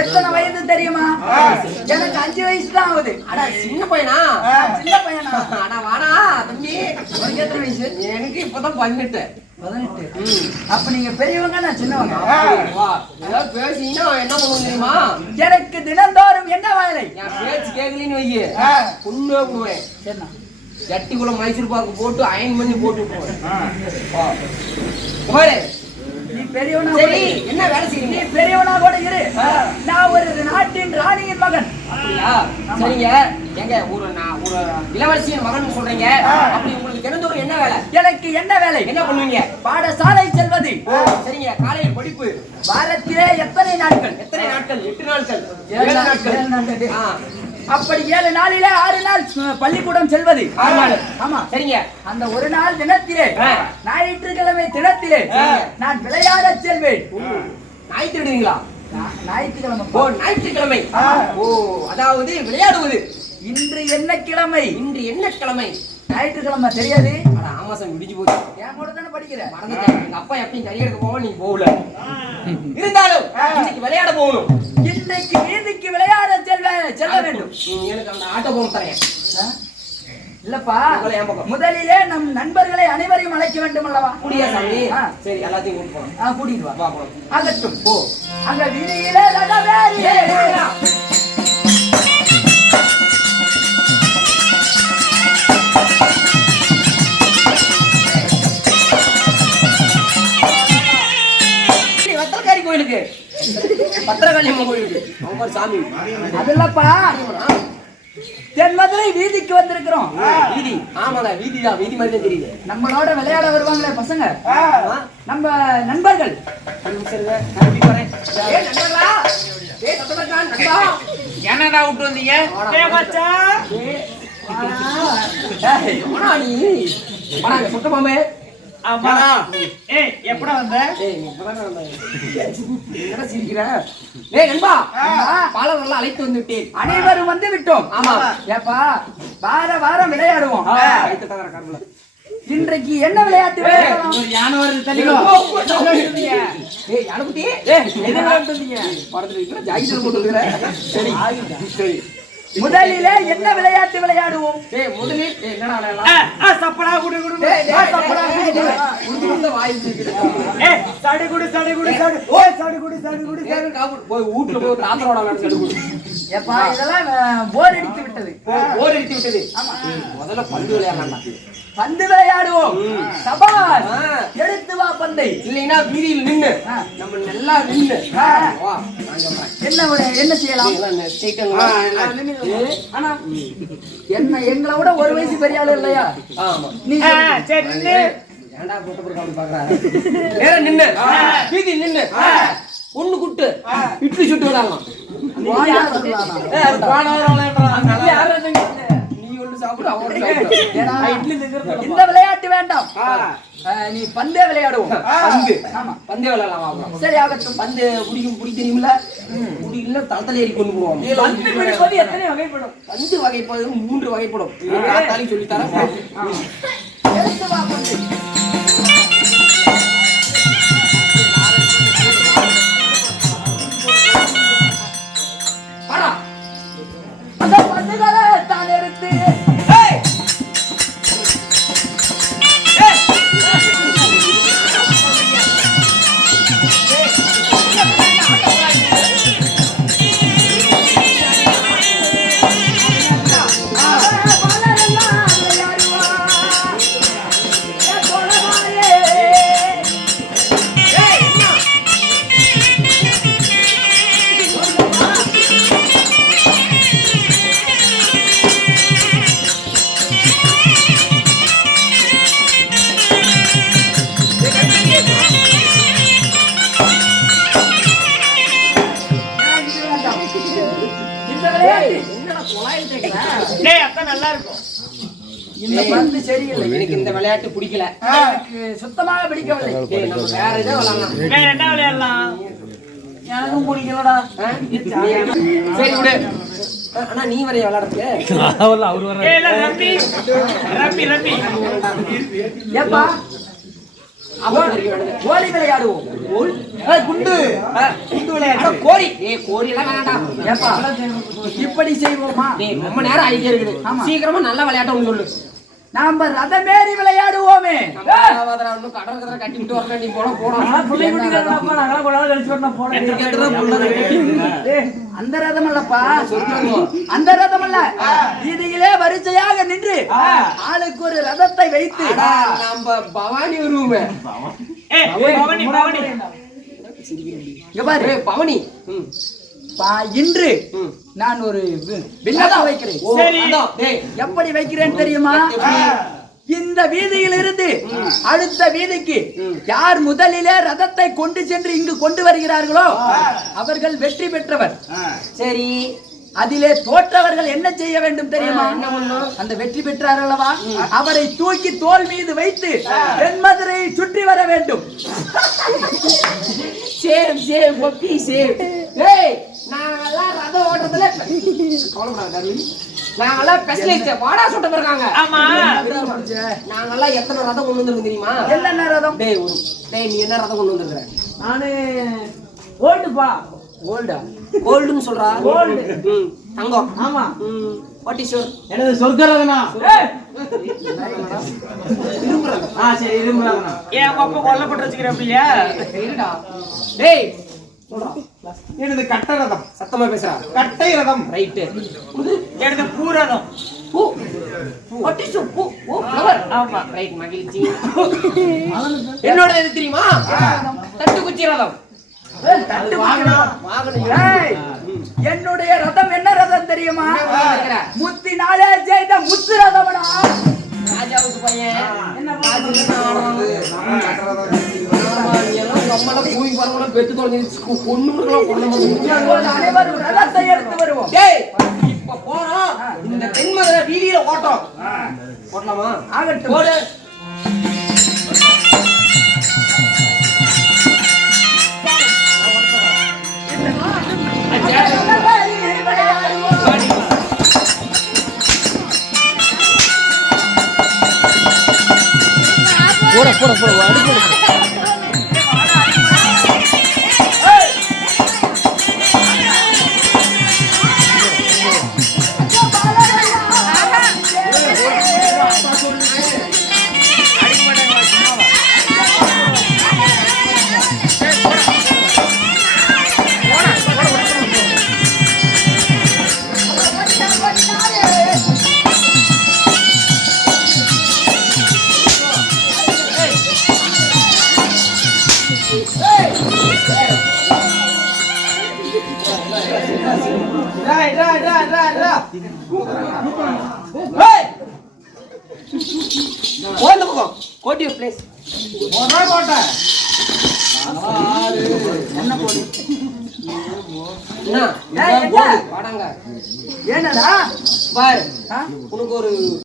எத்தனை வயது தெரியுமா? எனக்கு அஞ்சு வயசு தான் ஆகுது. அட சின்ன பையனா? சின்ன பையனா? அட வாடா தம்பி. உனக்கு எத்தனை வயசு? எனக்கு இப்பதான் பதினெட்டு. பதினெட்டு. அப்ப நீங்க பெரியவங்க நான் சின்னவங்க. ஏதாவது பேசினா என்ன பண்ணுவோம் தெரியுமா? எனக்கு தினந்தோறும் என்ன வேலை? என் பேச்சு கேட்கலன்னு வையே. புண்ணே விடுவேன் மைசூர் பாக்கு போட்டு அயன் பண்ணி போட்டு விட்டுருவேன் பெரியவனா சரி கூட- என்ன வேலை நீ செய்றீங்க பெரியவனா கூட இரு. நான் ஒரு நாட்டின் ராணியின் மகன். அப்படியா? சரிங்க. எங்க ஒரு நான் ஒரு இளவரசியின் மகன் சொல்றீங்க. அப்படி உங்களுக்கு தினந்தோறும் என்ன வேலை? எனக்கு என்ன வேலை? என்ன பண்ணுவீங்க? பாடசாலை செல்வது. சரிங்க. காலையில் படிப்பு. வாரத்திலே எத்தனை நாட்கள்? எத்தனை நாட்கள்? எட்டு நாட்கள். ஏழு நாட்கள். அப்படி ஏழு நாளிலே ஆறு நாள் பள்ளிக்கூடம் செல்வது. ஆமா. சரிங்க. அந்த ஒரு நாள் தினத்திலே. ஞாயிற்றுக்கிழமை தினத்திலே. நான் விளையாட செல்வேன். ஞாயிற்று விடுவீங்களா ஞா- ஞாயிற்றுக்கிழமை. ஓ ஞாயிற்றுக்கிழமை. ஓ அதாவது விளையாடுவது. இன்று என்ன கிழமை? இன்று என்ன கிழமை? ஞாயிற்றுக்கிழமை தெரியாது. அட ஆமாசம் விடிஞ்சு போச்சு. என் கூட தானே படிக்கிற? மறந்துட்டேன். எங்க அப்பா எப்பயும் கறி எடுக்க போவோம் நீங்க போகல. இருந்தாலும் இன்னைக்கு விளையாட போகணும். இன்றைக்கு வீதிக்கு விளையாட செல்வ செல்ல வேண்டும். எனக்கு அந்த ஆட்டோ போக தரேன்? இல்லப்பா. முதலிலே நம் நண்பர்களை அனைவரையும் அழைக்க வேண்டும் அல்லவா? அப்படியா சாமி. சரி எல்லாத்தையும் போகணும் கூட்டிட்டு வா. ஆகட்டும் போ. அங்க வீதியிலே அம்மன் கோயிலுக்கு அவங்க ஒரு சாமி அதுலப்பா தென்மதுரை வீதிக்கு வந்திருக்கிறோம். வீதி. ஆமாங்க வீதி தான் வீதி மாதிரி தான் தெரியுது. நம்மளோட விளையாட வருவாங்களே பசங்க. நம்ம நண்பர்கள். என்னடா விட்டு வந்தீங்க? ஏய், ஆமா ஏய் எப்படா வந்த ஏய். என்னடா சிரிக்கிற? ஏய், நண்பா. பாலவர்களை அழைத்து வந்து விட்டேன். அனைவரும் வந்து விட்டோம் ஆமா. ஏப்பா வார வாரம் விளையாடுவோம் கைத்த தவிர காரணம். இன்றைக்கு என்ன விளையாட்டு? ஒரு யானை வருது ஏய், ஏய். எது விளையாட்டு வந்தீங்க? படத்துல ஜாக்கெட் போட்டு. சரி சரி முதலிலே என்ன விளையாட்டு விளையாடுவோம் ஏய், முதலில் என்னடா விளையாடலாம்? சப்படா குடு குடு வாய். ஏய் சடு குடு சடு குடு சடு ஓ சடு குடு சடு குடு ஏய், காப்பு, போய் வீட்டுல போய் ஒரு ஆந்திராவோட விளையாட கொடு. ஏப்பா இதெல்லாம் போர் அடித்து விட்டது போர் அடித்து விட்டது. ஏய், முதல்ல பந்து விளையாடலாம் பந்து விளையாடுவோம். சபாஷ் ஆ. எடுத்து வா பந்தை. இல்லைன்னா வீதியில் நின்னு. நம்ம நல்லா நின்னு. என்ன ஒரு- என்ன செய்யலாம்? ஆனா என்ன எங்களை விட ஒரு வயசு பெரிய ஆளு இல்லையா? ஆமா. நீ. ஏன்டா போட்டு போட்டு பாக்குறாரு? நின்னு. வீதி நின்னு. ஒண்ணு குட்டு. இட்லி சுட்டு விடலாம். இந்த விளையாட்டு வேண்டாம். நீ பந்தே விளையாடுவோம். பந்து. ஆமா. பந்தே விளையாடலாம் சரி ஆகட்டும். பந்து பிடிக்கும் பிடி தெரியுமில்ல பிடிக்கல தளத்துல ஏறி கொண்டு போவோம். பந்து வகைப்படும்? மூன்று வகைப்படும். சொல்லி தரேன் அதான் நல்லா இருக்கும் இந்த பந்து சரியில்லை. எனக்கு இந்த விளையாட்டு பிடிக்கல. சுத்தமாக பிடிக்கவில்லை. நம்ம வேற ஏதோ விளையாடலாம். வேற என்ன விளையாடலாம்? எனக்கும் பிடிக்கலடா? சரி விடு. ஆனா நீ வரைய ரப்பி. ரப்பி ரப்பி. ஏப்பா? கோழி? விளையாடுவோம் ஏய், குண்டு குண்டு விளையாட்டு. அட, கோரி ஏய் கோரி எல்லாம் வேணாம்டா. ஏப்பா இப்படி செய்வோமா? ரொம்ப நேரம் ஆகிட்டே இருக்குது. ஆமா. சீக்கிரமா நல்ல விளையாட்ட ஒண்ணு சொல்லு. நாம ரதமேறி விளையாடுவோமே. நம்ம அதாவது ஒண்ணு கடல் கதரை கட்டி விட்டு வரலாம் நீ போனா போனா ஏய், அந்த ரதம் அல்லப்பா அந்த ரதம் அல்ல வீதியிலே வரிசையாக நின்று ஆளுக்கு ஒரு ரதத்தை வைத்து. அடா, நம்ம பவானி இங்க பாரு. பவனி. இன்று. நான் ஒரு வி- விண்ணப்பம் வைக்கிறேன். எப்படி வைக்கிறேன் தெரியுமா? இந்த வீதியில் இருந்து அடுத்த வீதிக்கு யார் முதலிலே ரதத்தை கொண்டு சென்று இங்கு கொண்டு வருகிறார்களோ அவர்கள் வெற்றி பெற்றவர். சரி. அதிலே தோற்றவர்கள் என்ன செய்ய வேண்டும் தெரியுமா? அந்த வெற்றி பெற்றார் அல்லவா அவரை தூக்கி தோல் மீது வைத்து தென்மதுரையை சுற்றி வர வேண்டும். சேம் சேம் சேம் நாங்கெல்லாம் ரத ஓட்டத்துல நாங்கெல்லாம் ஸ்பெஷலிஸ்ட் வாடா சுட்ட இருக்காங்க ஆமா. நாங்கெல்லாம் எத்தனை ரதம் கொண்டு வந்திருக்கோம் தெரியுமா? என்னென்ன ரதம்? டேய் ஒரு டேய் நீ என்ன ரதம் கொண்டு வந்திருக்கிற? நானு ஓட்டுப்பா கோல்டா கோல்டுன்னு சொல்றா. ம் தங்கம். ஆமா. ம் வாட் இஸ் யுவர் எனது சொர்க்கரகனா ஆ சரி இரும்புறாங்கண்ணா ஏன் உங்க அப்பா கொல்லப்பட்டு வச்சுக்கிறப்பில்லையா இருடா. டேய் சொல்றா. எனது கட்ட ரதம். சத்தமா பேசுறா. கட்டை ரதம். ரைட்டு எனது பூரதம் பூ. வாட் இஸ் பூ. ஓ ஃப்ளவர் ஆமா ரைட் மகிழ்ச்சி. என்னோட எது தெரியுமா? தட்டு குச்சி ரதம். என்னுடைய ரதம் என்ன ரதம் தெரியுமா? என்ன வைக்கிற? முத்தி நாளே செய்த முத்து ரதம்டா. ராஜாவுக்கு பையன். என்ன ராஜுக்கு ஆடுறாங்க. ஆமா, நீ எல்லாம் உங்க அம்மாலாம் பூமி பரவலாம் பெத்து தொலைஞ்சிருச்சு. இப்போது அனைவரும் ரதத்தை எடுத்து ஓட்டலாமா? ஆகட்டும் போடு. ராய் போ இந்த பக்கம். Go to your place. ஒரே கோட்டை என்ன போடு என்ன? ஏய், இதான் என்ன? போடு. வாடாங்க. ஏனடா பாரு? உனக்கு ஒரு